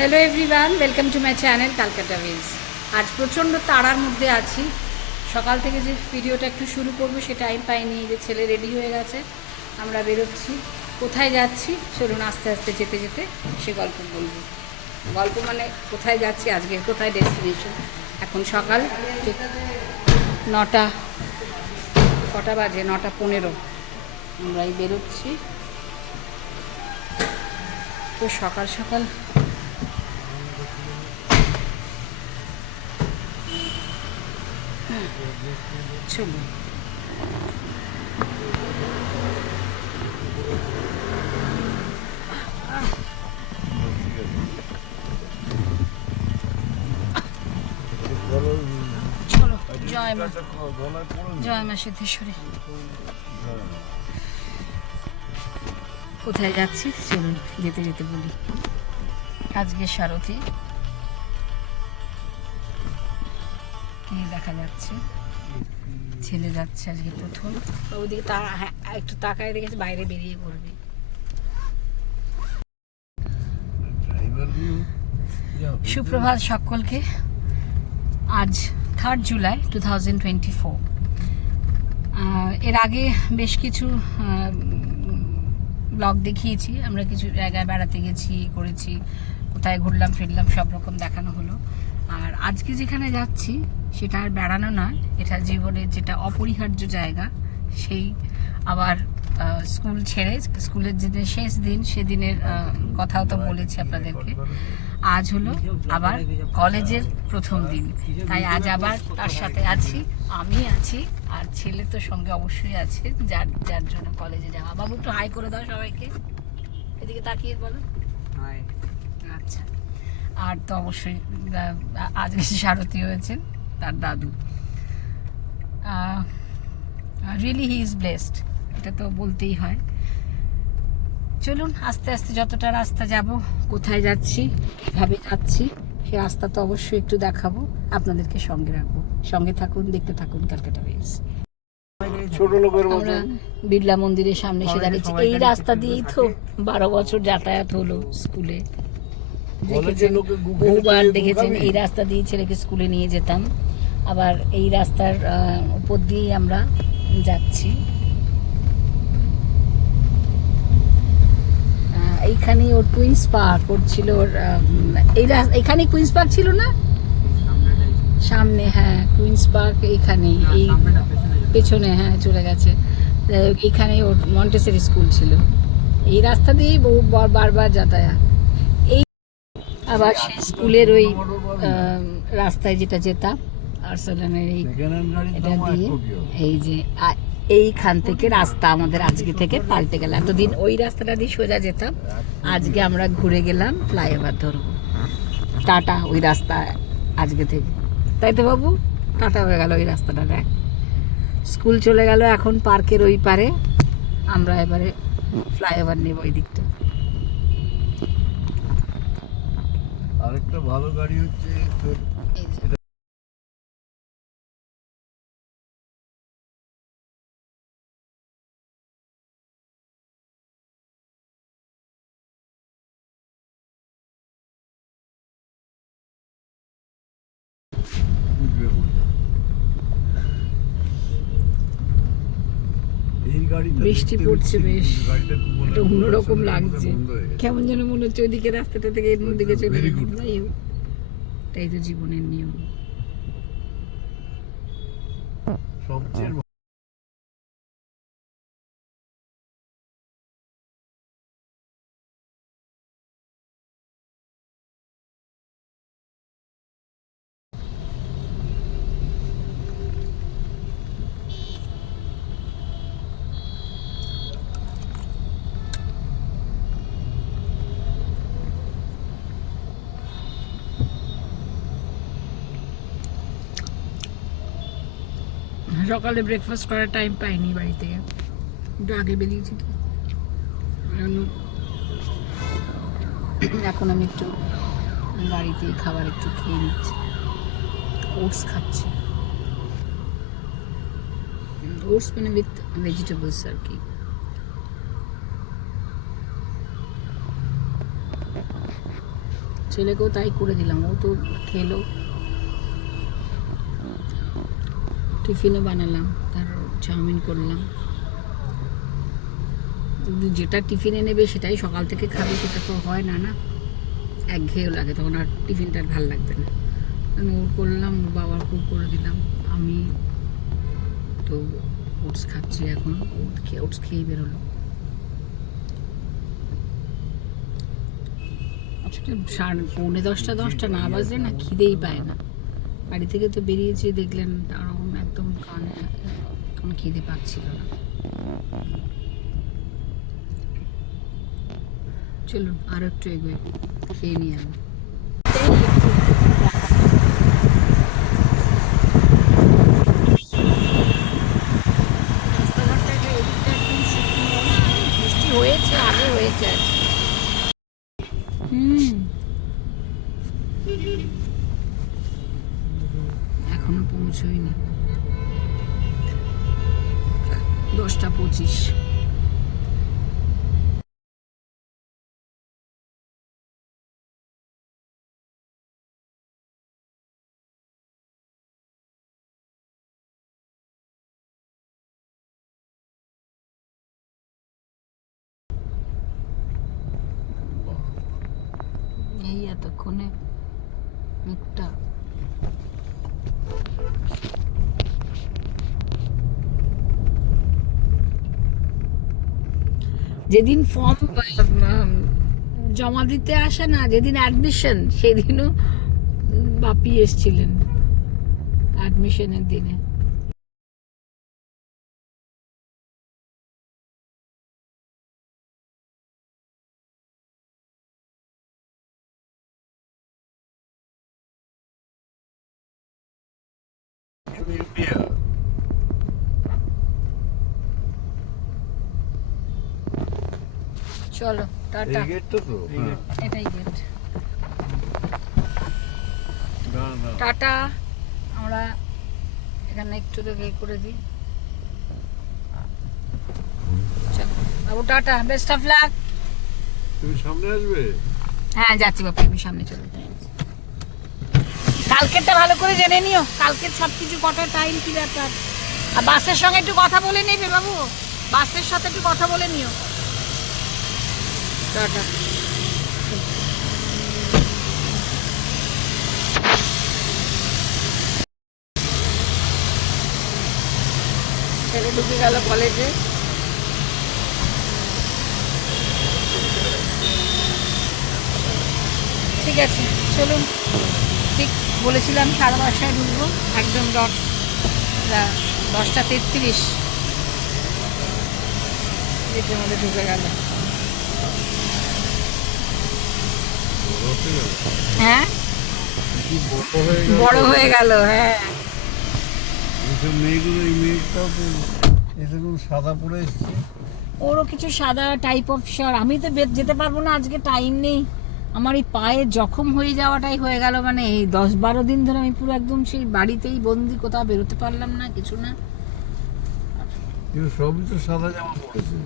Hello everyone, welcome to my channel Calcutta whiz. আজ প্রচণ্ড তাড়ার মধ্যে আছি। সকাল থেকে যে ভিডিওটা একটু শুরু করব সে টাইম পাইনি। যে ছেলে রেডি হয়ে গেছে, আমরা বেরোচ্ছি। কোথায় যাচ্ছি চলুন আস্তে আস্তে যেতে যেতে সে গল্প বলবো। গল্প মানে কোথায় যাচ্ছি, আজকে কোথায় ডেস্টিনেশন। এখন সকাল ঠিক 9টা, কটা বাজে 9:15 আমরা এই বেরোচ্ছি। তো সকাল সকাল চলুন। চলো, জয় মা, জয় মা সিদ্ধেশ্বরী। কোথায় যাচ্ছি চলুন যেতে যেতে বলি। আজকে সারথি কি দেখা যাচ্ছে, ছেলে যাচ্ছে আজকে প্রথম। ওইদিকে হ্যাঁ একটু তাকায় দেখেছে, বাইরে বেরিয়ে পড়বে। সুপ্রভাত সকলকে। আজ 3 জুলাই 2024। এর আগে বেশ কিছু ব্লগ দেখিয়েছি, আমরা কিছু জায়গায় বেড়াতে গেছি, করেছি, কোথায় ঘুরলাম ফিরলাম সব রকম দেখানো হলো। আর আজকে যেখানে যাচ্ছি সেটা আর বেড়ানো নয়, এটা জীবনের যেটা অপরিহার্য জায়গা। সেই আবার স্কুল ছেড়ে, স্কুলের যেদিন শেষ দিন সেদিনের কথাও তো বলেছি আপনাদেরকে। আজ হলো আবার কলেজের প্রথম দিন, তাই আজ আবার তার সাথে আছি, আমি আছি, আর ছেলে তো সঙ্গে অবশ্যই আছে, যার যার জন্য কলেজে যাওয়া। বাবু একটু হাই করে দাও সবাইকে, এদিকে তাকিয়ে বলো হাই। আচ্ছা, আর তো অবশ্যই আজকে সারথি হয়েছেন তার দাদু। রিয়েলি হি ইজ ব্লেসড, এটা তো বলতেই হয়। চলুন আস্তে আস্তে যতটা রাস্তা যাব, কোথায় যাচ্ছি, কীভাবে যাচ্ছি, সে রাস্তা তো অবশ্যই একটু দেখাবো, আপনাদেরকে সঙ্গে রাখবো। সঙ্গে থাকুন, দেখতে থাকুন ক্যালকাটা ওয়েভস। আমরা বিড়লা মন্দিরের সামনে এসে দাঁড়িয়েছি। এই রাস্তা দিয়েই তো 12 বছর যাতায়াত হলো স্কুলে। দেখেছেন, বহুবার দেখেছেন এই রাস্তা দিয়ে ছেলেকে স্কুলে নিয়ে যেতাম। আবার এই রাস্তার উপর দিয়েই আমরা যাচ্ছি। এইখানেই ওর কুইন্স পার্ক, ওর ছিল ওর এইখানে কুইন্স পার্ক ছিল না সামনে? হ্যাঁ, কুইন্স পার্ক এইখানেই, এই পেছনে, হ্যাঁ চলে গেছে। এইখানে ওর মন্টেসরি স্কুল ছিল। এই রাস্তা দিয়েই বহু বারবার যাতায়াত। এই আবার সেই স্কুলের ওই রাস্তায় যেটা যেতাম আর্সেনালের এই এটা দিয়ে, এই যে এইখান থেকে রাস্তা আমাদের আজকে থেকে পাল্টে গেল। এতদিন ওই রাস্তাটা দিয়ে সোজা যেতাম, আজকে আমরা ঘুরে গেলাম, ফ্লাইওভার ধরবো। টাটা ওই রাস্তা আজকে থেকে, তাই তো বাবু? টাটা হয়ে গেল ওই রাস্তাটা। দেখ, স্কুল চলে গেল এখন পার্কের ওই পারে, আমরা এবারে ফ্লাইওভার নেব ওই দিকটা। আরেকটা ভালো গাড়ি হচ্ছে বৃষ্টি পড়ছে, বেশ একটা অন্যরকম লাগছে, কেমন যেন মনে হচ্ছে ওইদিকে রাস্তাটা থেকে এর দিকে চলে যাই হোক, এটাই তো জীবনের নিয়ম। সবচেয়ে সকালে ব্রেকফাস্ট করার টাইম পাইনি বাড়ি থেকে, একটু আগে বেরিয়েছি তো। এখন আমি একটু বাড়িতে খাবার একটু খেয়ে নিচ্ছি, ওটস খাচ্ছি। ওটস মানে উইথ ভেজিটেবলস আর কি। ছেলেকেও তাই করে দিলাম, ও তো খেলো। টিফিনও বানালাম, তার চাউমিন করলাম। যেটা টিফিনে নেবে সেটাই সকাল থেকে খাবে, সেটা তো হয় না, না একঘেয়েও লাগে, তখন আর টিফিনটা আর ভালো লাগবে না। ওর করলাম, ওর বাবাকেও করে দিলাম। আমি তো ওটস খাচ্ছি এখন, ওটস খেয়ে বেরোলো। পৌনে 10টা না বাজলে না খিদেই পায় না। বাড়ি থেকে তো বেরিয়েছি, দেখলেন ওরকম একদম কানে কোনো খিদে পাচ্ছিল না। চলুন আরো একটু এগোই, খেয়ে নিয়ে আমি। রাস্তাঘাটটা এদিকটা একদম শুকনো, বৃষ্টি হয়েছে, আগে হয়েছে আর কি। এখনো পৌঁছইনি, 10টা 25। এই এতক্ষণে মুখটা যেদিন ফর্ম জমা দিতে আসে না, যেদিন অ্যাডমিশন, সেদিনও বাপি এসেছিলেন অ্যাডমিশনের দিনে। ইন্ডিয়া। চলো টাটা। এই গেটটা তো? হ্যাঁ। এটাই গেট। না না, টাটা। আমরা এখানে একটু তো করে দিই। চলো বাবু, টাটা, বেস্ট অফ লাক। তুমি সামনে আসবে? হ্যাঁ যাচ্ছি বাপু, আমি সামনে চলে যাচ্ছি। কালকেরটা ভালো করে জেনে নিও, কালকের সব কিছু কটা টাইম কি ব্যাপার। আর বাসের সঙ্গে একটু কথা বলে নেবে বাবু, বাসের সাথে একটু কথা বলে নিও। টাটা। ছেলে ঢুকে গেল কলেজে। ঠিক আছে চলুন, ঠিক বলেছিলাম 10:30টায় ঢুকবো, একদম 10টা 33 এর মধ্যে ঢুকে গেল। হ্যাঁ বড় হয়ে গেল। হ্যাঁ এইসব মেয়েগুলো, এই মেয়েটাও তো এরকম সাদা পরে এসছে। ওরও কিছু সাদা টাইপ অফ শার্ট। আমি তো যেতে পারবো না, আজকে টাইম নেই। আমার এই পায়ে জখম হয়ে যাওয়াটাই হয়ে গেল, মানে এই 10-12 দিন ধরে আমি পুরো একদম সেই বাড়িতেই বন্দি, কোথাও বেরোতে পারলাম না, কিছু না। কিন্তু সবই তো সাদা জামা পরেছে।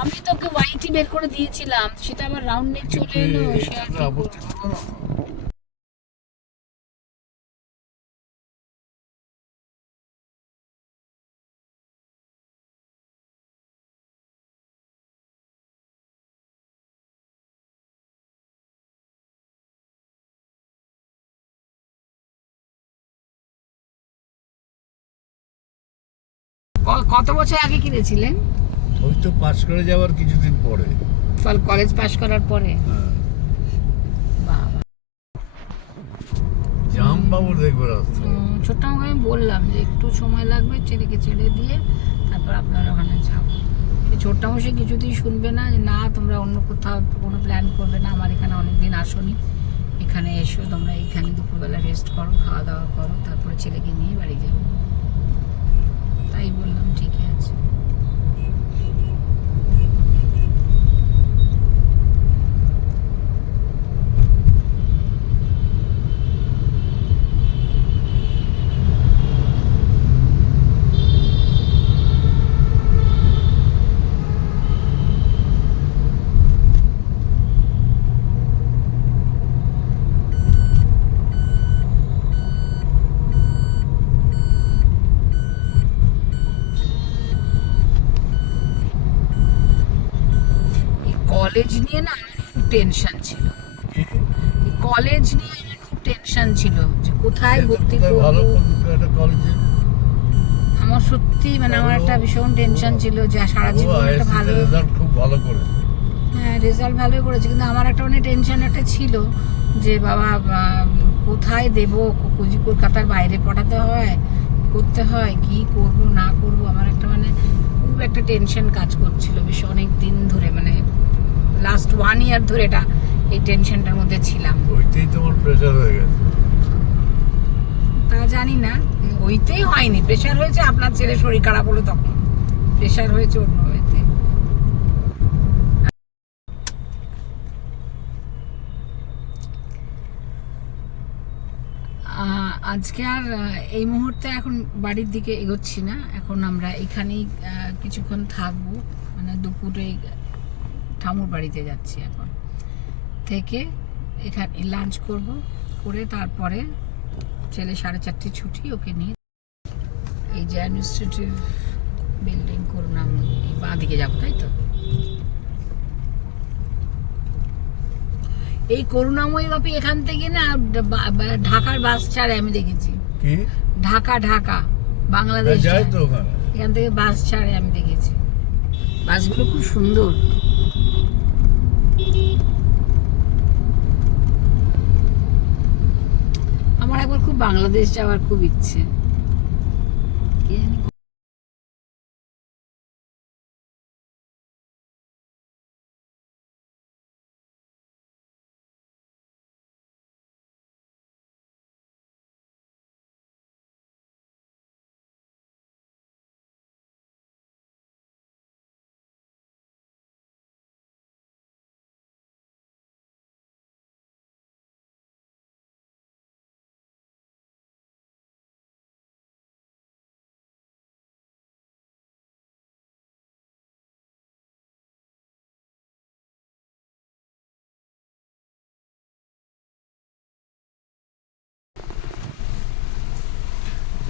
আমি তোকে হোয়াইটই বের করে দিয়েছিলাম, সেটা আবার রাউন্ড নেক চলে এলো। সে আর কি আপত্তি করবো। করবো না। কত বছর আগে কিনেছিলেন? ওই তো পাস করে যাওয়ার কিছুদিন পরে। কলেজ পাশ করার পরে? হ্যাঁ, বাবা, জাম বাবু দেখবে রাস্তা। ছোট্ট আমাকে আমি বললাম যে একটু সময় লাগবে, ছেলেকে ছেড়ে দিয়ে তারপর আপনার ওখানে যাবো। সেই ছোট্ট মাসে কিছুতেই শুনবে না, যে না তোমরা অন্য কোথাও কোনো প্ল্যান করবে না, আমার এখানে অনেকদিন আসোনি, এখানে এসো তোমরা, এখানে দুপুরবেলা রেস্ট করো, খাওয়া দাওয়া করো, তারপরে ছেলেকে নিয়ে বাড়ি যাবো। তাই বললাম ঠিকই আছে। কলেজ নিয়ে না আমার খুব টেনশন ছিল, কলেজ নিয়ে আমার খুব টেনশন ছিল যে কোথায় ভর্তি ভালো করবো। একটা কলেজে আমার সত্যি মানে আমার একটা ভীষণ টেনশন ছিল যে সারা জীবন একটা ভালো রেজাল্ট খুব ভালো করে। হ্যাঁ রেজাল্ট ভালোই করেছে, কিন্তু আমার একটা মানে টেনশন একটা ছিল যে বাবা কোথায় দেবো, কলকাতার বাইরে পড়াতে হয়, করতে হয়, কি করব না করব, আমার একটা মানে খুব একটা টেনশন কাজ করছিল বেশ অনেক দিন ধরে, মানে লাস্ট 1 ইয়ার ধরে এটা এই টেনশনটার মধ্যে ছিলাম। ওইটাই তোমার প্রেশার হয়ে গেছে। তা জানি না, ওইতেই হয়নি, প্রেশার হয়েছে আপনার ছেলে শরীর খারাপ হলো তখন, প্রেশার হয়েছে অন্য হয়েছে। আজকে আর এই মুহূর্তে এখন বাড়ির দিকে এগোচ্ছি না, এখন আমরা এখানেই কিছুক্ষণ থাকবো, মানে দুপুরে ঠামুর বাড়িতে যাচ্ছি এখন থেকে, এখানে লাঞ্চ করব, করে তারপরে ছেলে 4:30 ছুটি, ওকে নিয়ে এই যে অ্যাডমিনিস্ট্রেটিভ বিল্ডিং করুণাময়ী বাঁ দিকে যাবো, তাই তো। এই করুণাময়ী বাপি এখান থেকে না ঢাকার বাস ছাড়ে আমি দেখেছি, কি ঢাকা বাংলাদেশ যায় তো ওখানে, এখান থেকে বাস ছাড়ে আমি দেখেছি, বাসগুলো খুব সুন্দর। আমার একবার খুব বাংলাদেশ যাওয়ার খুব ইচ্ছে, কি জানি।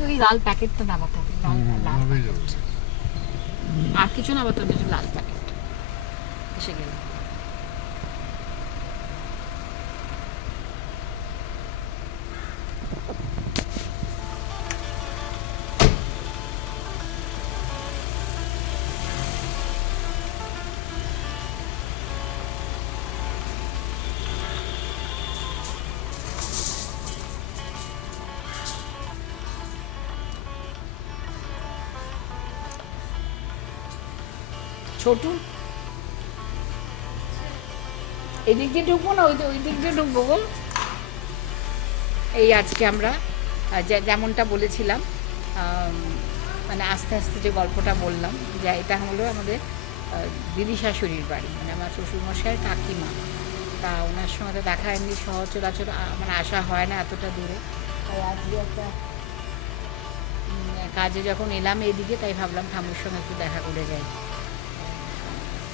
ওই লাল প্যাকেটটা নামাতে হবে, লাল প্যাকেট। আর কিছু নামাতে হবে, লাল প্যাকেট এসে গেল। ছোটু এদিক দিয়ে ঢুকবো না ওই দিক দিয়ে ঢুকবো গো। এই আজকে আমরা যেমনটা বলেছিলাম, মানে আস্তে আস্তে যে গল্পটা বললাম, যে এটা হলো আমাদের দিদি শাশুড়ির বাড়ি, মানে আমার শ্বশুরমশাইয়ের কাকিমা। তা ওনার সঙ্গে তো দেখা এমনি সচরাচর মানে আসা হয় না এতটা দূরে, তাই আজকে একটা কাজে যখন এলাম এদিকে, তাই ভাবলাম ঠাম্মুর সঙ্গে একটু দেখা করে যাই।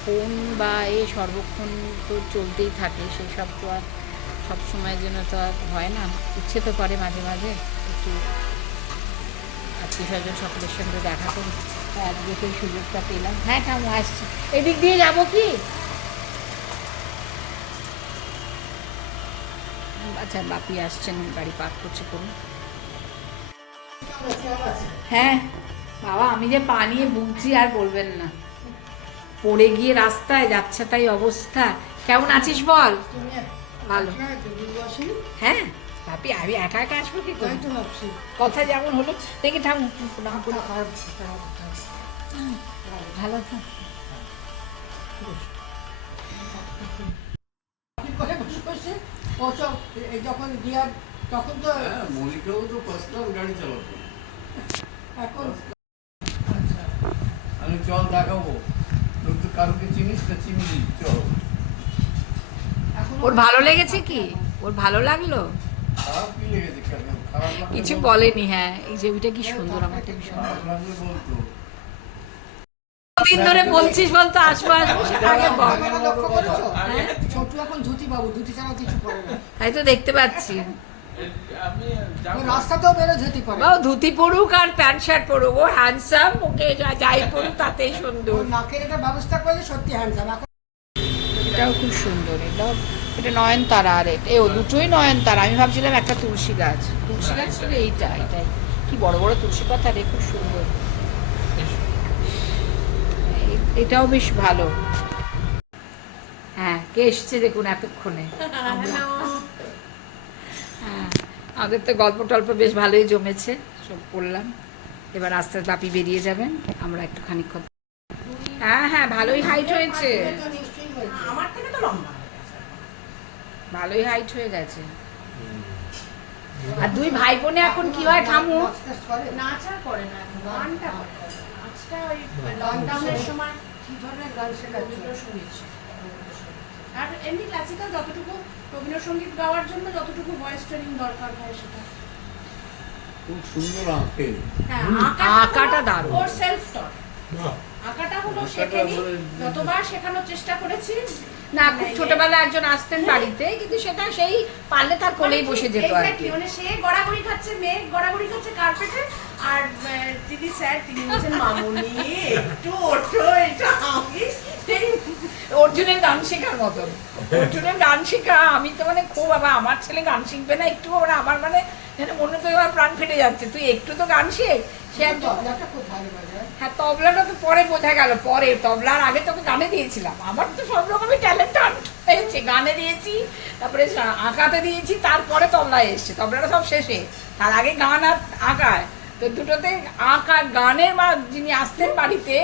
ফোন বা সর্বক্ষণ তো চলতেই থাকে, সেই সব তো আর সবসময়ের জন্য তো আর হয় না, ইচ্ছে তো করে মাঝে মাঝে একটু আত্মীয় স্বজন সকলের সঙ্গে দেখা করি, তাই আজকে সেই সুযোগটা পেলাম। হ্যাঁ ঠাম্মু আসছি, এদিক দিয়ে যাবো কি? আচ্ছা বাপি আসছেন, গাড়ি পার্ক করছে করুন। হ্যাঁ বাবা, আমি যে পা নিয়ে ভুগছি আর বলবেন না, পড়ে গিয়ে রাস্তায় যাচ্ছে তাই অবস্থা। কেমন আছিস বল? ভালো। হ্যাঁ বাপি, আমি একা একা আসবো কি করে, কথা যেমন হলো। দেখি থামু, ভালো তো। যখন গিয়ার তখন তো মনিকাও তো পার্সোনাল গাড়ি চালাতো এখন। আমি চল দেখাবো, তুই তো কারোকে চিনিস না, চিনি চল। ওর ভালো লেগেছে কি? ওর ভালো লাগলো? খারাপ কি লেগেছে? কেন খারাপ লাগবে? কিছু বলেনি। হ্যাঁ এই ছবিটা কি সুন্দর, আমার একটা ভীষণ খারাপ লাগবে বলতো। দিন ধরে বলছিস বলতো আসবো আসবো, সেটা আগে বল। লক্ষ্য করেছো? ছোটু এখন ধুতি বাবু, ধুতি ছাড়া কিছু পরে না। তাই তো দেখতে পাচ্ছি, ও রাস্তাতেও বেরো ধুতি পরে। ও ধুতি পরুক আর প্যান্ট শার্ট পরুক, ও হ্যান্ডসাম, ওকে যাই পরুক তাতেই সুন্দর। ওর নাকের একটা ব্যবস্থা করলে সত্যি হ্যান্ডসাম। এখন এটাও খুব সুন্দর, এটা নয়নতারা, আর দুটোই নয়নতারা। আমি ভাবছিলাম একটা তুলসী গাছ ছিল, এটাই কি বড় বড় তুলসী পাতা রে, খুব সুন্দর। এটাও বেশ ভালো। হ্যাঁ, কে এসছে দেখুন এতক্ষণে। হ্যাঁ, আমাদের তো গল্প টল্প বেশ ভালোই জমেছে, সব করলাম। এবার আস্তে আস্তে বাপি বেরিয়ে যাবেন, আমরা একটু খানিকক্ষণ। হ্যাঁ, ভালোই হাইট হয়েছে, আমার থেকে তো লম্বা। ভালোই হাইট হয়ে গেছে। আর দুই ভাই বোনে এখন কি হয় ঠামু? নাচা করে না, গানটা করে। আজকে ওই লকডাউনের সময় কি ধরনের গান শেখাচ্ছিল শুনেছি। আর এমনি ক্লাসিক্যাল যতটুকু রবীন্দ্রসঙ্গীত গাওয়ার জন্য যতটুকু ভয়েস ট্রেনিং দরকার হয় সেটা। খুব সুন্দর আঁকে। হ্যাঁ, আঁকাটা দারুণ। ওর সেলফ টট। আঁকাটা হলো শেখেনি, যতবার শেখানোর চেষ্টা করেছি। না, খুব ছোটবেলায় একজন আসতেন বাড়িতে, কিন্তু সেটা সেই পারলে তার কোলেই বসে যেত আর কি। মানে সে গড়াগড়ি খাচ্ছে, মেয়ে গড়াগড়ি খাচ্ছে কার্পেটে, আর দিদি স্যার তিনি বলছেন মামুনি একটু ওঠো, এটা আমি অর্জুনের গান শেখার মতন। অর্জুনের গান শেখা, আমি তো মানে খুব, আমার ছেলে গান শিখবে না একটু, আমার মানে যেন মনে তো এবার প্রাণ ফেটে যাচ্ছে, তুই একটু তো গান শেখ। সে একদম, হ্যাঁ তবলাটা তো পরে বোঝা গেল, পরে তবলার আগে তোকে গানে দিয়েছিলাম। আমার তো সব রকমই ট্যালেন্ট হয়েছে, গানে দিয়েছি, তারপরে আঁকাতে দিয়েছি, তারপরে তবলায় এসছে। তবলাটা সব শেষে, তার আগে গান আর আঁকায়। তো দুটোতে আঁকা গানের মা যিনি আসতেন বাড়িতে,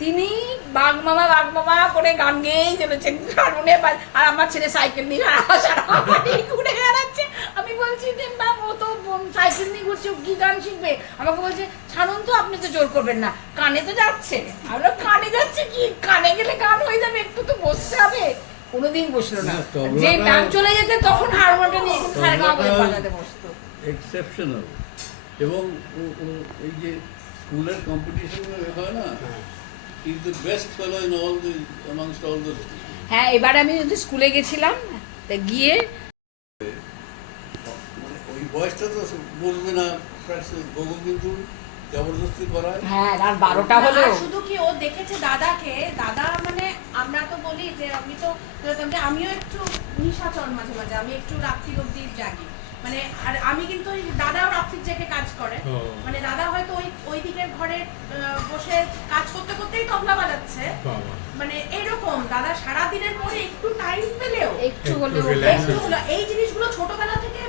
তিনি বাগমামা করে গান গেয়েই চলেছেন হারমোনিয়াম। আর আমার ছেলে সাইকেল নিয়ে ঘুরে বেড়াচ্ছে। আমি বলছি যে ম্যাম, ও তো সাইকেল নিয়ে ঘুরছে, কি গান শিখবে? আমাকে বলছে ছাড়ুন তো, আপনি তো জোর করবেন না, কানে তো যাচ্ছে। আমরা কানে যাচ্ছে কি, কানে গেলে গান হয়ে যাবে, একটু তো বসতে হবে। কোনোদিন বসলো না, যে ম্যাম চলে যেতে তখন হারমোনিয়াম নিয়ে কিন্তু বাজাতে বসতো। এক্সেপশনাল। এবং এই যে স্কুলের কম্পিটিশন হয় না, he's the best fellow in all the amongst all the হ্যাঁ, এবার আমি যদি স্কুলে গেছিলাম, তা গিয়ে মানে ওই বয়সটা তো বলবে না, বহু কিন্তু জবরদস্তি করায়। হ্যাঁ, আর 12টা হলো। শুধু কি ও দেখেছে দাদাকে, দাদা মানে আমরা তো বলি যে আমি তো, আমিও একটু নিশাচর মাঝে মাঝে, আমি একটু রাত্রি অবধি জাগি, মানে আর আমি কিন্তু দাদাও রাত্রির জেগে কাজ করে, মানে দাদা হয়তো ওই দিকের ঘরে বসে কাজ করতে করতেই তবলা বাজাচ্ছে, মানে এরকম দাদা সারা দিনের পরে একটু টাইম পেলেও একটু হলো এই জিনিসগুলো ছোটবেলা থেকে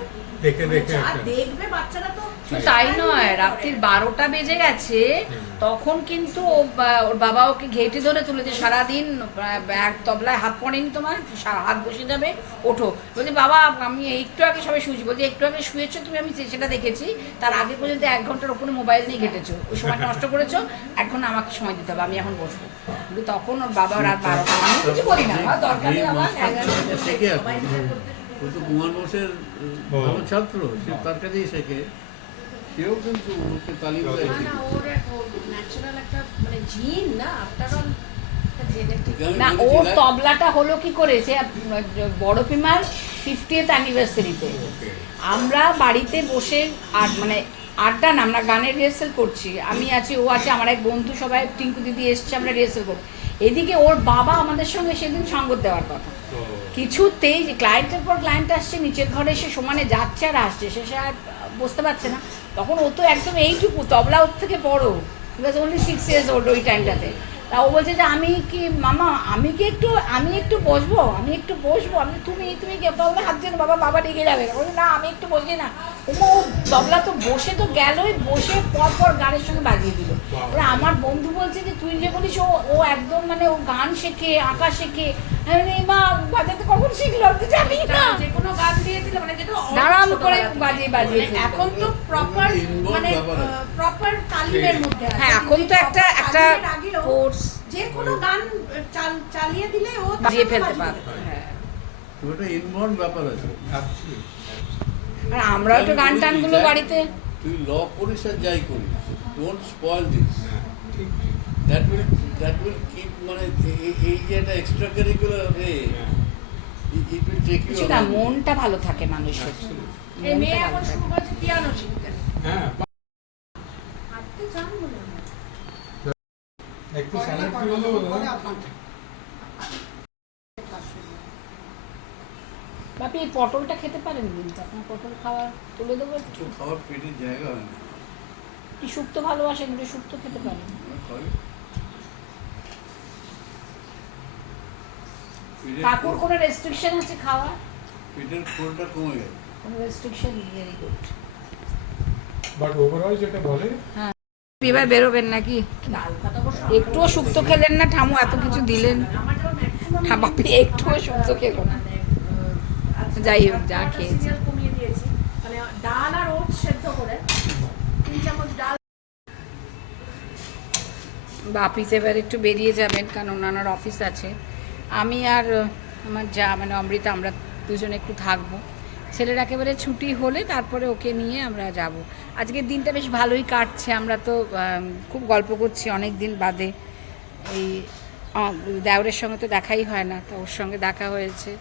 দেখে আর দেখবে বাচ্চারা তো। তাই নয়, রাত্রির 12টা বেজে গেছে, তখন কিন্তু ওর বাবা ওকে ঘেটে ধরে তুলেছে। সারাদিন তবলায় হাত পড়েনি তোমার, হাত বসে যাবে, ওঠো। বলছে বাবা আমি একটু আগে সবাই শুয়েছি। বলছে একটু আগে শুয়েছো তুমি, আমি সেটা দেখেছি, তার আগে পর্যন্ত 1 ঘন্টার ওপরে মোবাইল নিয়ে ঘেটেছো, ওই সময় নষ্ট করেছো, এখন আমাকে সময় দিতে হবে, আমি এখন বসবো। কিন্তু তখন ওর বাবা রাত 12টা, আমি কিছু বলি না, দরকার নেই আমার। ও তো কুমার বোসের ভালো ছাত্র, সে তার কাছেই শেখে, সেও কিন্তু ওকে তালিম দেয়ছে। না, ওর তবলাটা হলো কি করে, সে বড় পিমার 50th অ্যানিভার্সারিতে আমরা বাড়িতে বসে মানে আড্ডা না, আমরা গানের রিহার্সাল করছি, আমি আছি, ও আছে, আমার এক বন্ধু, সবাই টিঙ্কু দিদি এসছে, আমরা রিহার্সাল করছি। এদিকে ওর বাবা আমাদের সঙ্গে সেদিন সঙ্গত দেওয়ার কথা, কিছুতেই যে ক্লায়েন্টের পর ক্লায়েন্ট আসছে, নিচের ঘরে এসে সমানে যাচ্ছে আর আসছে, সে আর বসতে পারছে না। তখন ও তো একদম এইটুকু, তবলা ওর থেকে বড়, only 6 years old ওই টাইমটাতে। তা ও বলছে যে আমি কি মামা, আমি একটু বসবো, আমি তুমি তবলা হাত দিয়ে বাবা রেগে যাবে। বলছে না, আমি একটু বসি না। ও তবলা তো বসে তো গেলই, বসে পর গানের সঙ্গে বাজিয়ে দিল। এবার আমার বন্ধু বলছে যে তুই যে বলিস ও একদম মানে ও গান শেখে, আঁকা শেখে। মা বাজাতে কখন শিখলো জানি না, যে কোনো গান দিয়ে দিলে মানে যেটা আরাম করে বাজিয়ে এখন তো প্রপার মানে প্রপার তালিমের মধ্যে আছে। হ্যাঁ, এখন তো একটা কোর্স, যে কোনো গান চালিয়ে দিলে ও বাজিয়ে ফেলতে পারে। হ্যাঁ, ওটা ইনভলভ ব্যাপার আছে। আর আমরাও তো গান টানগুলো বাড়িতে, তুই ল করিস আর যাই করিস, don't spoil this, that will keep, মানে এই যে একটা এক্সট্রা কারিকুলার রে, ইট উইল টেক ইউ না, মনটা ভালো থাকে মানুষের। এই মেয়ে এখন শুরু করেছে পিয়ানো শিখতে। হ্যাঁ, হাঁটতে জান বলে একটু স্যালাড কি হলো? বাপি এই পটলটা খেতে পারেন কিন্তু, আপনার পটল খাওয়া তুলে দেবো একটু। তো খাওয়ার পেটের জায়গা হয় না। কি শুক্তো ভালোবাসেন, কিন্তু শুক্তো খেতে পারেন। খাবে? পেটের কাকুর কোনো রেস্ট্রিকশন আছে খাওয়া? পেটের খোলটা কমে গেছে। কোনো restriction? Very good. But overall যেটা বলে হ্যাঁ, এবার বেরোবেন নাকি? ডাল ভাত অবশ্য একটুও শুক্তো খেলেন না ঠামু, এত কিছু দিলেন। আমার যেমন maximum হ্যাঁ বাপি একটুও শুক্তো খেলো না। যাই হোক, যা খেয়েছি। সিরিয়াল কমিয়ে দিয়েছি, মানে ডাল আর ওটস সেদ্ধ করে 3 চামচ ডাল। বাপিতে এবার একটু বেরিয়ে যাবেন, কারণ ওনার অফিস আছে। আমি আর আমার যা মানে অমৃতা, আমরা দুজনে একটু থাকবো। ছেলের একেবারে ছুটি হলে তারপরে ওকে নিয়ে আমরা যাব। আজকের দিনটা বেশ ভালোই কাটছে, আমরা তো খুব গল্প করছি অনেক দিন বাদে। এই দেওরের সঙ্গে তো দেখাই হয় না, তো ওর সঙ্গে দেখা হয়েছে।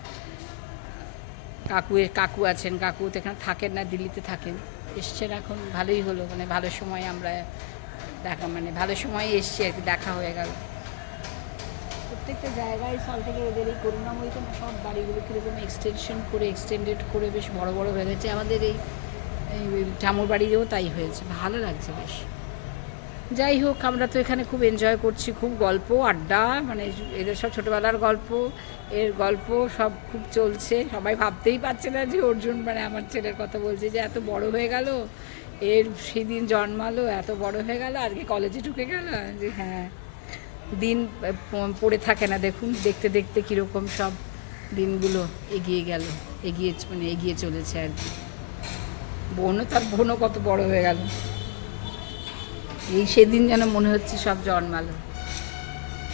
কাকু আছেন, কাকু তো এখানে থাকেন না, দিল্লিতে থাকেন, এসছেন এখন। ভালোই হলো, মানে ভালো সময় আমরা মানে ভালো সময় এসছি আর কি, দেখা হয়ে গেল। প্রত্যেকটা জায়গায় সাল থেকে এদের এই করুণাময়ীতে না সব বাড়িগুলো কীরকম এক্সটেন্ডেড করে বেশ বড় বড় হয়ে গেছে। আমাদের এই ঠামুর বাড়িতেও তাই হয়েছে, ভালো লাগছে বেশ। যাই হোক, আমরা তো এখানে খুব এনজয় করছি, খুব গল্প আড্ডা, মানে এদের সব ছোটোবেলার গল্প, এর গল্প সব খুব চলছে। সবাই ভাবতেই পারছে না যে অর্জুন, মানে আমার ছেলের কথা বলছে, যে এত বড় হয়ে গেল, এর সেদিন জন্মালো, এত বড় হয়ে গেল, আজকে কলেজে ঢুকে গেল। যে হ্যাঁ, দিন পড়ে থাকে না, দেখুন দেখতে দেখতে কীরকম সব দিনগুলো এগিয়ে চলেছে আর কি। বোনও কত বড় হয়ে গেল, এই সেদিন যেন মনে হচ্ছে সব জন্মালো।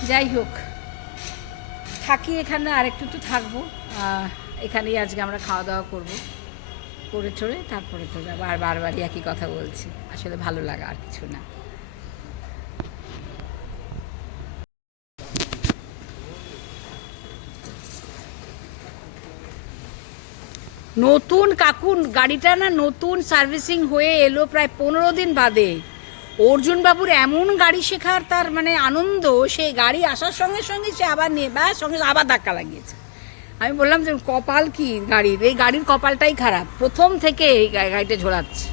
যাই হোক, থাকি এখানে, আরেকটু তো থাকবো। এখানেই আজকে আমরা খাওয়া দাওয়া করবো, করে চড়ে তারপরে তো যাবো। আর বারবারই একই কথা বলছি, আসলে ভালো লাগা আর কিছু না। নতুন কাকুন গাড়িটা না নতুন সার্ভিসিং হয়ে এলো প্রায় 15 দিন বাদে। অর্জুনবাবুর এমন গাড়ি শেখার তার মানে আনন্দ, সেই গাড়ি আসার সঙ্গে সঙ্গে সে আবার নিয়ে সঙ্গে আবার ধাক্কা লাগিয়েছে। আমি বললাম যে কপাল কি গাড়ির, এই গাড়ির কপালটাই খারাপ, প্রথম থেকে এই গাড়িটা ঝোলাচ্ছে।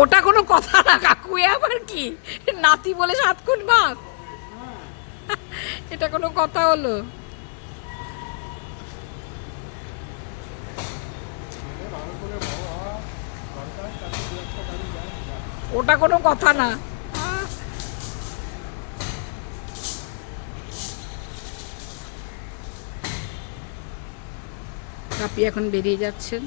ওটা কোনো কথা না কাকু, আবার কি নাতি বলে 7 খুন বাপ, এটা কোনো কথা হলো? ওটা কোনো কথা না। আপনি এখন বেরিয়ে যাচ্ছেন।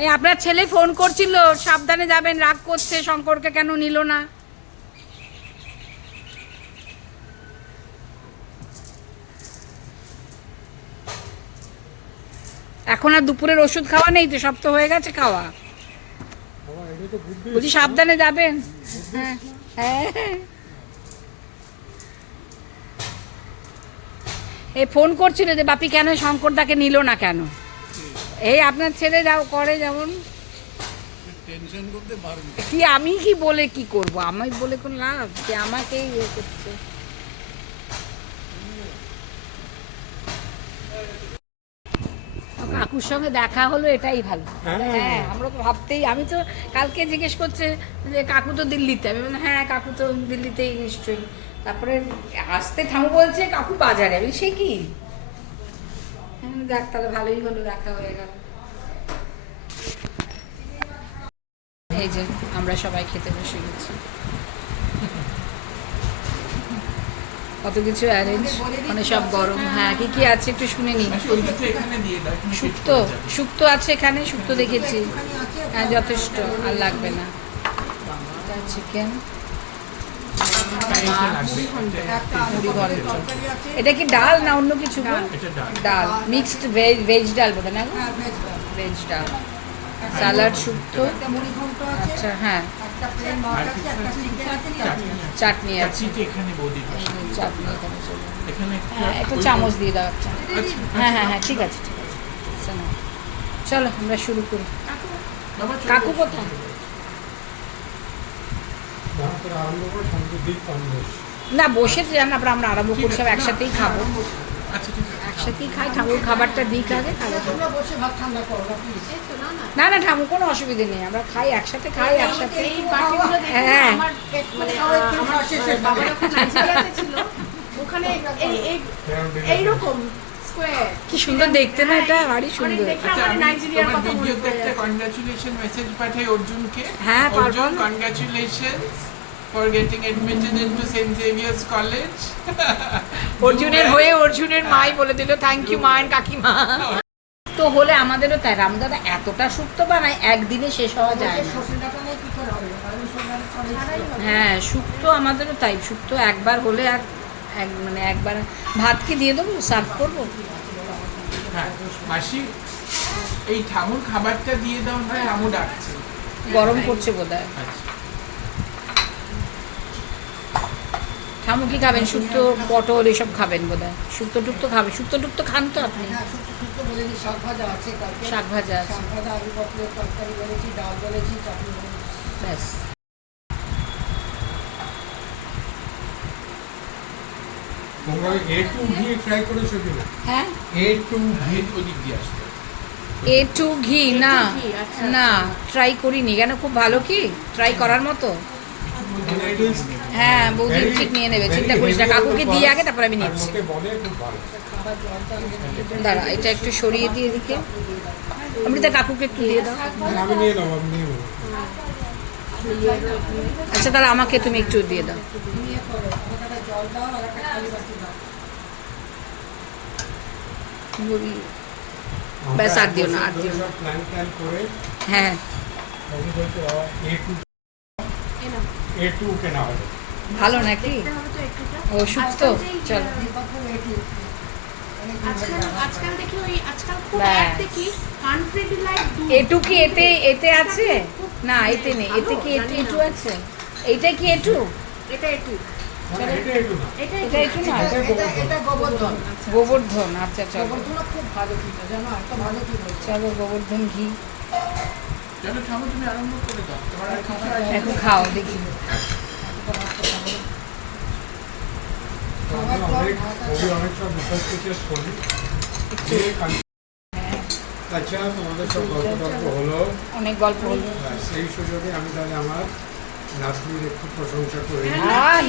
এই আপনার ছেলে ফোন করছিল, সাবধানে যাবেন, রাগ করছে, শঙ্করকে কেন নিল না। এখন আর দুপুরের ওষুধ খাওয়া নেই তো, সব তো হয়ে গেছে খাওয়া। বলছি সাবধানে যাবেন। হ্যাঁ হ্যাঁ, এই ফোন করছিল যে বাপি কেন শঙ্করদাকে নিল না কেন। এই আপনার ছেলে যাও করে যেমন, টেনশন করতে পারবে কি আমি কি বলে কি করব, আমি বলে কোন লাভ, যে আমাকেই ইয়ে করছে। কাকুর সঙ্গে দেখা হলো, এটাই ভালো। হ্যাঁ, আমরা তো ভাবতেই, আমি তো কালকে জিজ্ঞেস করছে যে কাকু তো দিল্লিতে, আমি বললাম হ্যাঁ কাকু তো দিল্লিতেই নিশ্চয়ই। তারপরে আসতে ঠামু বলছে কাকু বাজারে, আমি সে কি, দেখ তাহলে ভালোই হলো, দেখা হয়ে গেল। এই যে আমরা সবাই খেতে বসে গেছি, কত কিছু অ্যারেঞ্জ, মানে সব গরম। হ্যাঁ, কি কি আছে একটু শুনে নিই। শুক্তো আছে এখানে, শুক্তো দেখেছি, হ্যাঁ যথেষ্ট, আর লাগবে না। চিকেন, মুড়ি ঘরের চপ। এটা কি ডাল না অন্য কিছু? ডাল, মিক্সড ভেজ ডাল বোধ না, ভেজ ডাল, স্যালাড, শুক্তো, আচ্ছা হ্যাঁ, চাটনি আছে, চাটনি এখানে চলবে। হ্যাঁ, একটু চামচ দিয়ে দাও একটা। হ্যাঁ হ্যাঁ হ্যাঁ, ঠিক আছে ঠিক আছে, চলো আমরা শুরু করি। কাকু কোথায়? না বসে যান, আমরা আরম্ভ করছি, সব একসাথেই খাবো, আচ্ছা ঠিক আছে। একসাথেই খাই। ঠাকুর খাবারটা দিক আগে, খাবো। তোমরা বসে ভাত ঠান্ডা করো না প্লিজ। না না ঠাকুর কোনো অসুবিধে নেই, আমরা খাই একসাথে, খাই একসাথে। এই বাটিগুলো দেখে হ্যাঁ। আমার মানে আমার বাবা যখন নাইজেরিয়াতে ছিল ওখানে এইরকম স্কোয়ার কি সুন্দর দেখতে না, এটা ভারী সুন্দর। দেখে আচ্ছা, আমার আমি নাইজেরিয়ার তোমার কথা মনে ভিডিওতে পড়ে একটা যাচ্ছে। কনগ্রাচুলেশন মেসেজ পাঠাই অর্জুনকে। হ্যাঁ, পারবো অর্জুন, না। Congratulations for getting admitted into Saint Xavier's College. অর্জুনের হয়ে অর্জুনের মাই বলে দিল থ্যাংক ইউ মা এন্ড কাকিমা। তো হলে আমাদেরও তাই, রামদাদা এতটা শুক্তো বানায় একদিনে শেষ হওয়া যায় না। সর্ষে ডাটা নেই কি করে হবে? কারণ সর্ষে হ্যাঁ শুক্তো আমাদেরও তাই, শুক্তো একবার হলে আর মানে একবার। ভাত কি দিয়ে দেবো, সার্ভ করবো? হ্যাঁ মাসি, এই ঠামুর খাবারটা দিয়ে দাও না, ঠামু ডাকছে। গরম করছে বোধ হয়। আচ্ছা ঠামু কি খাবেন? শুক্তো, পটল এসব খাবেন বোধ হয়। শুক্তো টুক্তো খাবে, শুক্তো টুক্তো খান তো আপনি? হ্যাঁ, শুক্তো বলে দিই, শাক ভাজা আছে কালকে। শাক ভাজা আছে। শাক ভাজা, আলু পটলের তরকারি বলেছি, ডাল বলেছি, চাটনি বলেছি। ব্যাস। তোমরা A2 ঘি ট্রাই করেছো কিনা? হ্যাঁ A2 ঘি ভেদ ওদিক দিয়ে আসবে। A2 ঘি না ঘি, আচ্ছা, না ট্রাই করিনি। কেন, খুব ভালো কি? ট্রাই করার মতো? হ্যাঁ বৌদি ঠিক নিয়ে নেবে, চিন্তা করিস না। কাকুকে দিয়ে আগে তারপর আমি নিচ্ছি। লোকে বলে খুব ভালো। খাবার জলটা আমি দাঁড়া, এটা একটু সরিয়ে দিয়ে এদিকে। অমৃতা কাকুকে একটু দিয়ে দাও। আমি নিয়ে নেবো, আমি নিয়ে নেবো। আচ্ছা তাহলে আমাকে তুমি একটু দিয়ে দাও। নিয়ে করো, আমাকে একটা জল দাও আর একটা খালি বাটি দাও। ব্যাস, আর দিও না, আর দিও না। প্ল্যান করে হ্যাঁ আমি বলতে A2 কেনা হবে। ভালো নাকি? দেখতে হবে তো একটুটা। ও শুক্তো, আজকাল যে এই, চলো। প্রথম A2 আজকাল দেখি ওই আজকাল খুব ব্যাস। অ্যাড দেখি কান্ট্রি ডিলাইট দুধ। এটু কি এতে আছে? না এতে নেই। এতে কি এটু আছে? এইটা কি এটু? এটা একটু না, এটা A2 না। এটা এটা এটু না, এটা গোবর্ধন। গোবর্ধন। আচ্ছা চলো গোবর্ধন খুব ভালো ঘিটা, জানো এত ভালো ঘি বলছে। চলো, গোবর্ধন ঘি চলো ঠামু, তুমি আরম্ভ করে দাও, তোমার আর কিছু আছে? এখন খাও দেখি। অনেক সব রিসার্চ টিচার্স করি। আচ্ছা, তোমাদের সব গল্প টল্প হলো। অনেক গল্প হলো। সেই সুযোগে আমি তাহলে আমার নাতনির একটু প্রশংসা করি।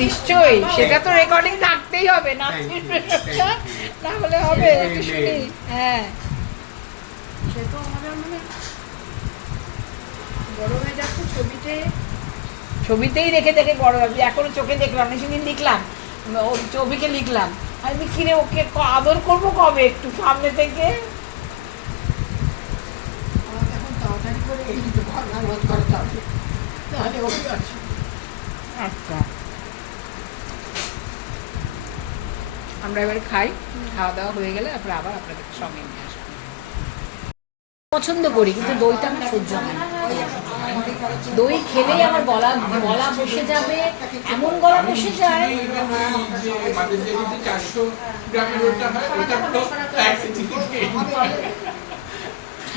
নিশ্চয়ই, সেটা তো রেকর্ডিং থাকতেই হবে না, Thank you, thank you. না হলে হবে একটু শুনি। হ্যাঁ সে তো আমাদের মানে বড় হয়ে যাচ্ছে ছবিতে। ছবিতেই দেখে দেখে বড় হবে। এখনো চোখে দেখলাম না, সেদিন লিখলাম, ওর ছবিকে লিখলাম, আমি কিনে ওকে আদর করবো কবে, একটু সামনে থেকে। আমাকে এখন তাড়াতাড়ি করে এই রান্না বাদ করতে হবে, তাহলে ওই আছে। আচ্ছা আমরা এবারে খাই, খাওয়া দাওয়া হয়ে গেলে তারপরে আবার আপনাদের সঙ্গে নিয়ে আসবো। পছন্দ করি কিন্তু দইটা আমার সহ্য হয় না। দই খেলেই আমার গলা বসে যাবে, এমন গলা বসে যায়। এই যে মাদের জেলিতে 400 গ্রামের ওটা হয়, ওটা তো 1 কেজি খেয়ে নিই।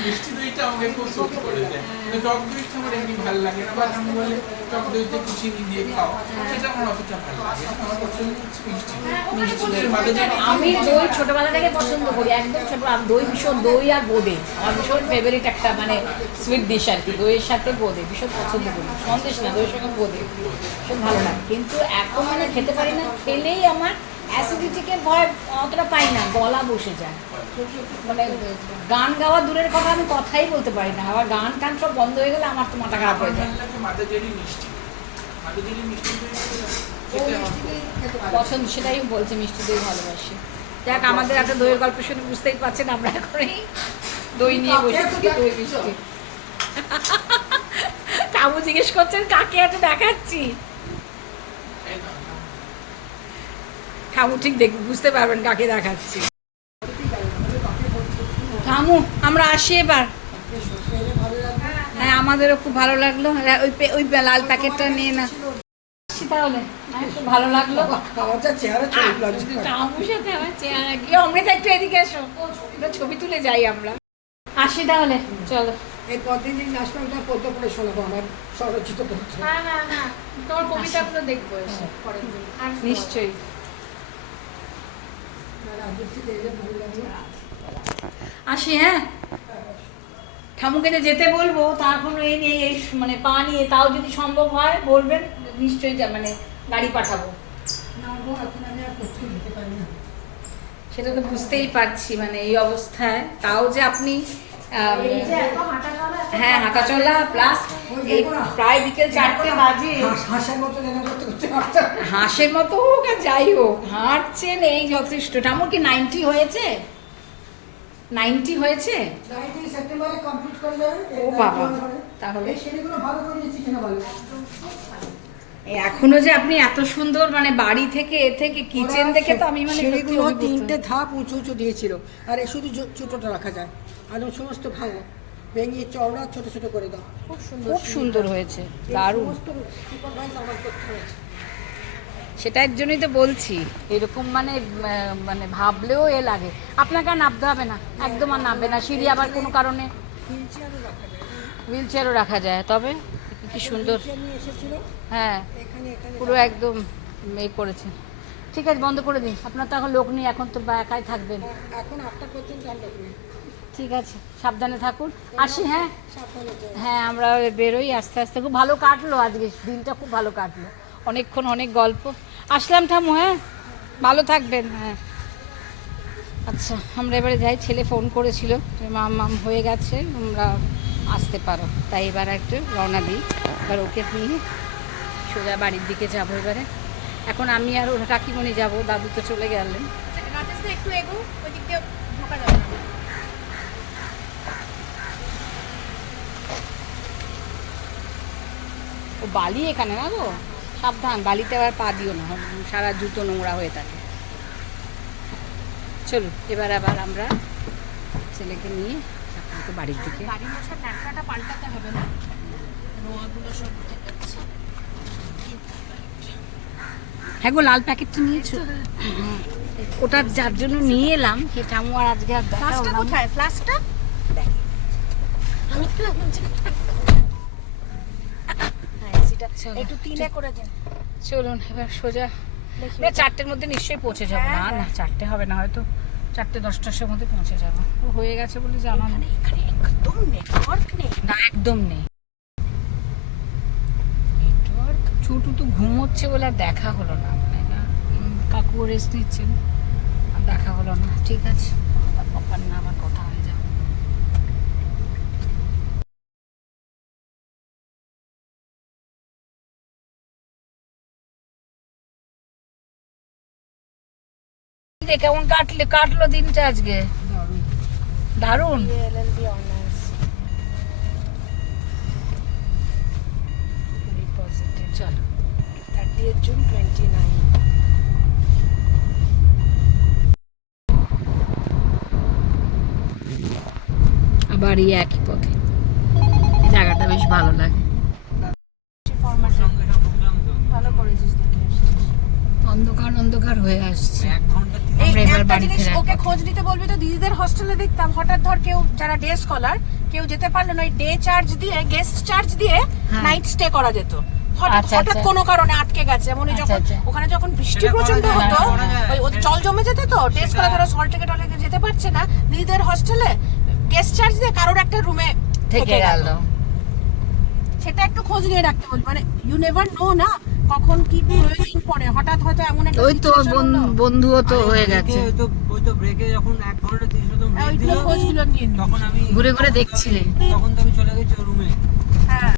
মিষ্টি দইটা আমাকে খুব সুট করে দেয়। কিন্তু টক দইটা আমার এমনি ভালো লাগে না, বা আমি বলে টক দইতে একটু চিনি দিয়ে খাও, সেটা আমার অতটা ভালো লাগে না। আমার পছন্দ হচ্ছে মিষ্টি দই। মিষ্টি দই মাদের জেলি আমি দই ছোটবেলা থেকে পছন্দ করি, একদম ছোট। দই ভীষণ, দই আর বোঁদে আমার ভীষণ ফেভারিট একটা মানে সুইট ডিশ আর কি। দইয়ের সাথে বোঁদে ভীষণ পছন্দ করি। সন্দেশ না, দইয়ের সঙ্গে বোঁদে ভীষণ ভালো লাগে। কিন্তু এখন মানে খেতে পারি না, খেলেই আমার অ্যাসিডিটিকে ভয় অতটা পাই না, গলা বসে যায়। মানে গান গাওয়া দূরের কথা, আমি কথাই বলতে পারি না। আবার গান টান সব বন্ধ হয়ে গেলে আমার তো মাথা খারাপ হয়ে যায়। ভালো লাগে মাদের জেলি মিষ্টি। মাদের জেলি মিষ্টি দই ও খেতে আমার মিষ্টি দিয়ে খেতে পারে। পছন্দ, সেটাই বলছে, মিষ্টি দই ভালোবাসি। যাক, আমাদের একটা দইয়ের গল্প শুনে বুঝতেই পারছেন আমরা এখন এই দই নিয়ে বসে থাকি, দই মিষ্টি। কাবু জিজ্ঞেস করছেন কাকে এত দেখাচ্ছি। ঠামু ঠিক বুঝতে পারবেন কাকে দেখাচ্ছি। ঠামু আমরা আসি এবার। সর্ষে এলে ভালো লাগবে। হ্যাঁ আমাদেরও খুব ভালো লাগলো। ওই লাল প্যাকেটটা নিয়ে না। আসি তাহলে, হ্যাঁ, খুব ভালো লাগলো। খাওয়াটা চেহারা চলে লাগছে। টামুর সাথে আমার চেহারা কি। অমৃতা একটু এদিকে এসো, একটা ছবি তুলে যাই আমরা। আসি তাহলে, চলো। এই পদ্ধতির নাচটা পদ্য করে শোনাবো আমার স্বরচিত পদ্য। হ্যাঁ হ্যাঁ হ্যাঁ, তোমার কবিতাগুলো দেখবো এসে পরের দিন। আর নিশ্চয়ই। আর আজকে থেকে এলে ভালো লাগলো। আসি, হ্যাঁ। ঠামুকে যে যেতে বলবো তার কোনো এই নেই, এই মানে পা নিয়ে, তাও যদি সম্ভব হয় বলবেন, নিশ্চয়ই মানে গাড়ি পাঠাবো। না গো, এখন আমি আর কোথাও যেতে পারি না। সেটা তো বুঝতেই পারছি, মানে এই অবস্থায় তাও যে আপনি এই যে এত হাঁটা চলা, এত হ্যাঁ হাঁটা চলা প্লাস এই প্রায় বিকেল 4টে বাজে, হাঁসের মতো যেন করতে করতে হাঁটতে হাঁসের মতো হোক আর যাই হোক হাঁটছেন, এই যথেষ্ট। ঠামুর কি 90 হয়েছে? 90 হয়েছে? 19 সেপ্টেম্বরে কমপ্লিট করে যাবে। ও বাবা, তাহলে এই সিঁড়িগুলো ভালো করে দিয়েছি কিনা বলো? এখনো যে আপনি এত সুন্দর মানে বাড়ি থেকে এ থেকে কিচেন দেখে তো আমি মানে সত্যি সিঁড়িগুলো অভিভূত। 3টে ধাপ উঁচু উঁচু দিয়েছিল, আর এই শুধু ছোটটা রাখা যায়, আর ওই সমস্ত ভাঙো ভেঙে চওড়া ছোট ছোট করে দাও। খুব সুন্দর হয়েছে, দারুণ। সমস্ত সুপারভাইজ আমার করতে হয়েছে। সেটার জন্যই তো বলছি, এরকম মানে মানে ভাবলেও এ লাগে। আপনাকে আর নামতে হবে না, একদম আর নামবে না। সিঁড়ি আবার কোনো কারণে হুইলচেয়ারও রাখা যায়। হুইল চেয়ারও রাখা যায়, তবে কি সুন্দর। হুইলচেয়ার নিয়ে এসেছিল, হ্যাঁ, এখানে এখানে পুরো একদম এ করেছে। ঠিক আছে, বন্ধ করে দিন। আপনার তো এখন লোক নেই, এখন তো একাই থাকবেন। এখন 8টা পর্যন্ত আমরা করি। ঠিক আছে, সাবধানে থাকুন। আসি, হ্যাঁ। সাবধানে যেও। হ্যাঁ, আমরা বেরোই আস্তে আস্তে। খুব ভালো কাটলো আজকে দিনটা, খুব ভালো কাটলো, অনেকক্ষণ অনেক গল্প। আসলাম ঠামু, হ্যাঁ, ভালো থাকবেন। হ্যাঁ, আচ্ছা, আমরা এবারে যাই। ছেলে ফোন করেছিল যে মাম হয়ে গেছে, তোমরা আসতে পারো, তাই এবার একটু রওনা দিই। এবার ওকে নিয়ে সোজা বাড়ির দিকে যাবো এবারে। এখন আমি আর ওর কাকিমণি যাবো, দাদু তো চলে গেলেন। রাতেশ দা একটু এগো, ওই দিক দিয়ে ঢোকা যাবে না। ও বালি এখানে না গো, সাবধান, বালিতে আবার পা দিও না, সারা জুতো নোংরা হয়ে থাকে। চলো এবার আবার আমরা ছেলেকে নিয়ে তো বাড়ির দিকে। বাড়ি মশার ন্যাকড়াটা পাল্টাতে হবে না, রোয়াগুলো সব উঠে যাচ্ছে। হ্যাঁ গো, লাল প্যাকেটটা নিয়েছো? ওটা যার জন্য নিয়ে এলাম, কি ঠামু আর আজকে আর দেখা ফ্লাস্কটা হলো না। কোথায়? ফ্লাস্কটা আমি তো হ্যাঁ, সেটা চলো, একটু 3-এ করে দিন। চলুন এবার সোজা। দেখি। 4টের মধ্যে নিশ্চয়ই পৌঁছে যাবো। হ্যাঁ, না না, 4টে হবে না, হয়তো 4:10টার মধ্যে পৌঁছে যাবো। ও হয়ে গেছে বলে জানা নেই। এখানে একদম নেটওয়ার্ক নেই। না, একদম নেই নেটওয়ার্ক। ছোটু তো ঘুমোচ্ছে বলে আর দেখা হলো না, মানে না, কাকু রেস্ট নিচ্ছেন, আর দেখা হলো না। ঠিক আছে, আবার পাপার না আবার কথা হয়ে যাবে। কেমন কাটলো দিনটা আজকে? দারুণ। LLB honours. চলো, 30th জুন 29। আবার এই একই পথে। এই জায়গাটা বেশ ভালো লাগে। ভালো করেছিস দেখে এসেছিস। অন্ধকার অন্ধকার হয়ে আসছে। এই আমরা এবার একটা বাড়ি জিনিস ফেরার ওকে পথে। খোঁজ নিতে বলবি তো। দিদিদের হোস্টেলে দেখতাম হঠাৎ ধর কেউ যারা ডে স্কলার কেউ যেতে পারলো না, ওই ডে চার্জ দিয়ে, গেস্ট চার্জ দিয়ে হ্যাঁ। নাইট স্টে করা যেত। হঠাৎ আচ্ছা, হঠাৎ আচ্ছা। কোনো কারণে আটকে গেছে, যেমন এই আচ্ছা, যখন আচ্ছা। ওখানে যখন বৃষ্টি প্রচন্ড হতো, ওই ওদের জল জমে যেত, তো ডে স্কলার যারা সল্ট থেকে টলে যেতে পারছে না, দিদিদের হোস্টেলে গেস্ট চার্জ দিয়ে কারোর একটা রুমে থেকে গেল। সেটা একটু খোঁজ নিয়ে রাখতে বলবি, মানে ইউ নেভার নো না কখন কি প্রয়োজন পড়ে। হঠাৎ হয়তো এমন একটা ওই তো situation হলো। বন্ধুও তো হয়ে গেছে। ওই তো ব্রেকে যখন 1 ঘন্টা 30 মিনিট ব্রেক ওইগুলো দিল, খোঁজগুলো নিয়ে নিবি। তখন আমি ঘুরে ঘুরে দেখছিলে। তখন তো আমি চলে গেছি রুমে। হ্যাঁ।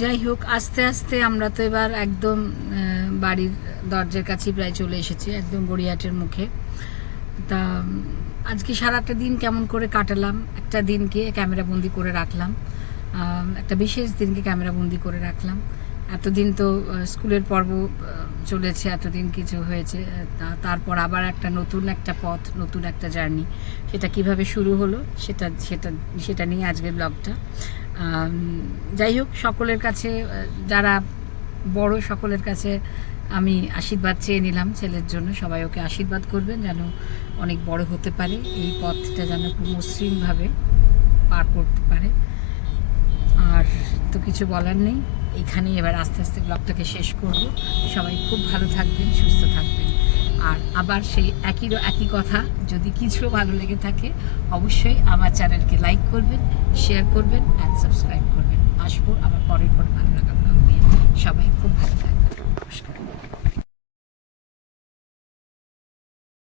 যাই হোক, আস্তে আস্তে আমরা তো এবার একদম বাড়ির দরজার কাছেই প্রায় চলে এসেছি, একদম গড়িয়াহাটের মুখে। তা আজকে সারাটা দিন কেমন করে কাটালাম, একটা দিনকে ক্যামেরাবন্দি করে রাখলাম, একটা বিশেষ দিনকে ক্যামেরাবন্দি করে রাখলাম। এতদিন তো স্কুলের পর্ব চলেছে, এতদিন কিছু হয়েছে, তারপর আবার একটা নতুন একটা পথ, নতুন একটা জার্নি, সেটা কিভাবে শুরু হলো সেটা সেটা সেটা নিয়ে আজকের ব্লগটা। যাই হোক, সকলের কাছে যারা বড় সকলের কাছে আমি আশীর্বাদ চেয়ে নিলাম ছেলের জন্য। সবাই ওকে আশীর্বাদ করবেন যেন অনেক বড় হতে পারে, এই পথটা যেন খুব মসৃণভাবে পার করতে পারে। আর তো কিছু বলার নেই, এইখানেই এবার আস্তে আস্তে ব্লগটাকে শেষ করব। সবাই খুব ভালো থাকবেন, সুস্থ থাকবেন। আর আবার সেই একই কথা, যদি কিছু ভালো লেগে থাকে অবশ্যই আমার চ্যানেলকে লাইক করবেন, শেয়ার করবেন অ্যান্ড সাবস্ক্রাইব করবেন। আসবো আবার পরের ভালো লাগা ব্লগ নিয়ে। সবাই খুব ভালো থাকবেন।